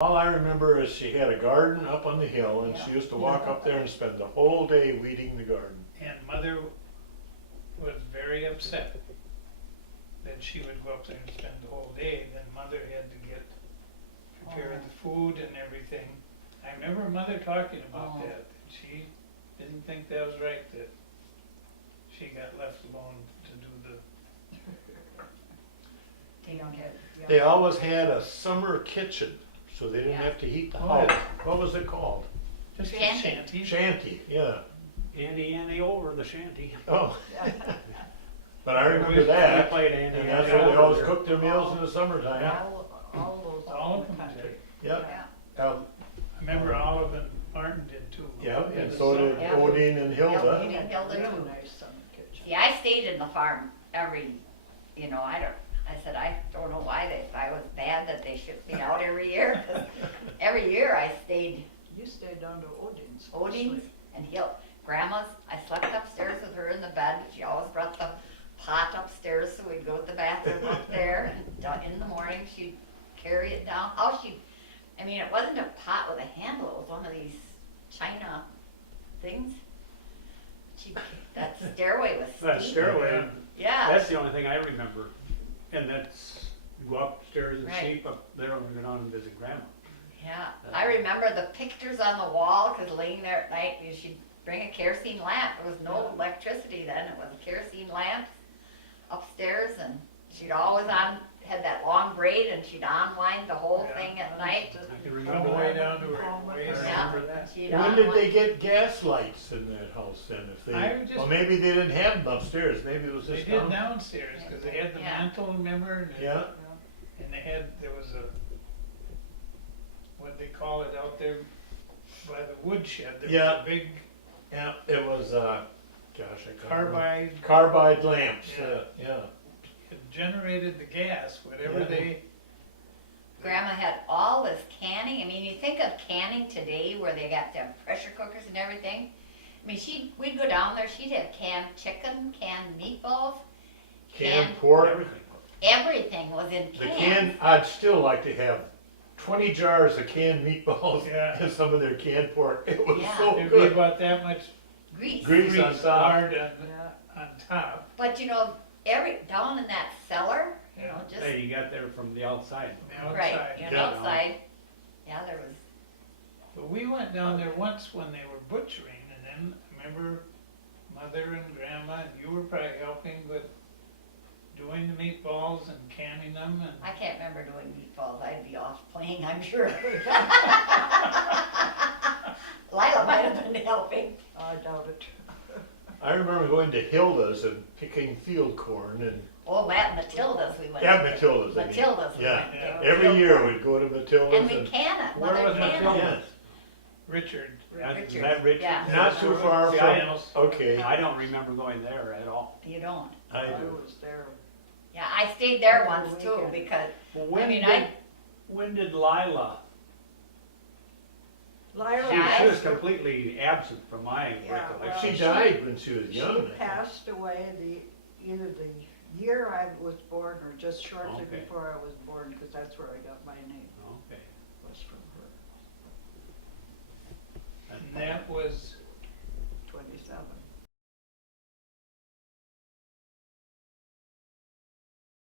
All I remember is she had a garden up on the hill, and she used to walk up there and spend the whole day weeding the garden. And Mother was very upset that she would go up there and spend the whole day, then Mother had to prepare the food and everything. I remember Mother talking about that, and she didn't think that was right, that she got left alone to do the, They don't have. They always had a summer kitchen, so they didn't have to heat the Oh, house. yeah. What was it called? just a Shanty. shanty. Shanty, yeah. Andy over the shanty. Oh, but I remember We that, played Andy. and that's where they always cooked their meals in the summertime. All those All all of the them country. Yep. Yeah. I remember Olive and Martin did too. Yeah, In and the so did summer. Yeah. Odin and Yeah, Hilda. we did Hilda They have a too. nice summer kitchen. See, I stayed in the farm every, I said, I don't know why if I was bad that they shipped me out every year. 'Cause every year I stayed You stayed down to Odin's. Odin's and Grandma's. I slept upstairs with her in the bed. She always brought the pot upstairs, so we'd go to the bathroom up there. And in the morning, she'd carry it down. It wasn't a pot with a handle. It was one of these China things. That stairway was steep. That stairway, Yeah. that's the only thing I remember. And that's, you go upstairs and Right. sleep up there and go down and visit Grandma. Yeah, I remember the pictures on the wall, because laying there at night, she'd bring a kerosene lamp. There was no electricity then, it was kerosene lamps upstairs, and she'd always had that long braid, and she'd unwind the whole Yeah. thing at night. I can All remember the way that. down to her waist. Yeah. remember that. She'd When did they unwind- get gas lights in that house then? If I they, just- well, maybe they didn't have them upstairs, maybe it was They just did down. downstairs, because they had the Yeah. mantle, remember? And Yeah, And there was what they call it out there by the woodshed. There Yeah. was a big yeah, it was, gosh, I can't remember. carbide, Carbide lamps, Yeah. yeah. it generated the gas, whatever Yeah. they, Grandma had all this canning. You think of canning today where they got them pressure cookers and everything. We'd go down there, she'd have canned chicken, canned meatballs, Canned pork. Everything. everything was in The cans. I'd still like to have 20 jars of canned meatballs Yeah. and some of their canned pork. It was Yeah. so it'd be good. about that much Grease. Grease on top. lard Yeah. on top. But down in that cellar, just Hey, you got there from the outside. On the right, outside. Yeah. outside. Yeah, there was. But we went down there once when they were butchering, and then I remember Mother and Grandma, and you were probably helping with doing the meatballs and canning them, and I can't remember doing meatballs. I'd be off playing, I'm sure. Lila might have been helping. I doubt it. I remember going to Hilda's and picking field corn and, Oh, Matilda's we went. yeah, to. Matilda's. I mean. Matilda's we Yeah. went to. Yeah. Every year we'd go to Matilda's And we can it. Where Mother was can Matilda's? it. yeah, Richard. Is Richards, that Richard? yeah. not too far See, I from, don't- okay, I don't remember going there at all. You don't. I I do. was there. Yeah, I stayed there Every once too weekend. because Well, I- when did Lila? Lyra, Yeah. She was completely absent from my Yeah, recollection. She died when she was young. I she think. passed away either the year I was born or just shortly Okay. before I was born, because that's where I got my name, Okay. was from her, And that was 27.